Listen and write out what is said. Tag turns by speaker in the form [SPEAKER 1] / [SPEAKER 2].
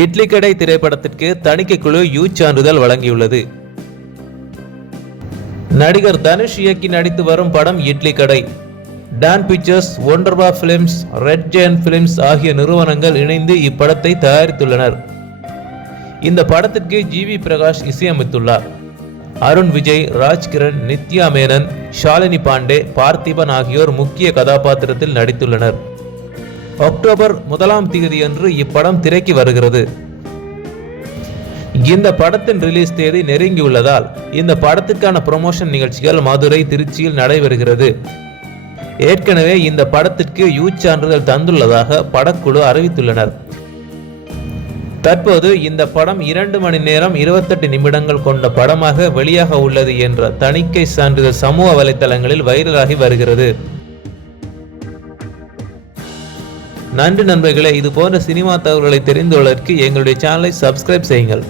[SPEAKER 1] இட்லி கடை திரைப்படத்திற்கு தணிக்கை குழு யூ சான்றிதழ் வழங்கியுள்ளது. நடிகர் தனுஷ் இயக்கி நடித்து வரும் படம் Idli Kadai. Dawn Pictures Wunderbar Films Red Giant Films ஆகிய நிறுவனங்கள் இணைந்து இப்படத்தை தயாரித்துள்ளனர். இந்த படத்திற்கு ஜிவி பிரகாஷ் இசையமைத்துள்ளார். அருண் விஜய் ராஜ்கிரண் நித்யா மேனன் ஷாலினி பாண்டே பார்த்திபன் ஆகியோர் முக்கிய கதாபாத்திரத்தில் நடித்துள்ளனர். அக்டோபர் முதலாம் தேதியன்று இப்படம் திரைக்கு வருகிறது. இந்த படத்தின் ரிலீஸ் தேதி நெருங்கியுள்ளதால் இந்த படத்திற்கான ப்ரொமோஷன் நிகழ்ச்சிகள் மதுரை திருச்சியில் நடைபெறுகிறது. ஏற்கனவே இந்த படத்திற்கு யூ சான்றிதழ் தந்துள்ளதாக படக்குழு அறிவித்துள்ளனர். தற்போது இந்த படம் இரண்டு மணி நேரம் இருபத்தெட்டு நிமிடங்கள் கொண்ட படமாக வெளியாக உள்ளது என்ற தணிக்கை சான்றிதழ் சமூக வலைத்தளங்களில் வைரலாகி வருகிறது. நன்றி நண்பர்களே இது போன்ற சினிமா தகவல்களை தெரிந்து கொள்வதற்கு எங்களுடைய சேனலை சப்ஸ்கிரைப் செய்யுங்கள்.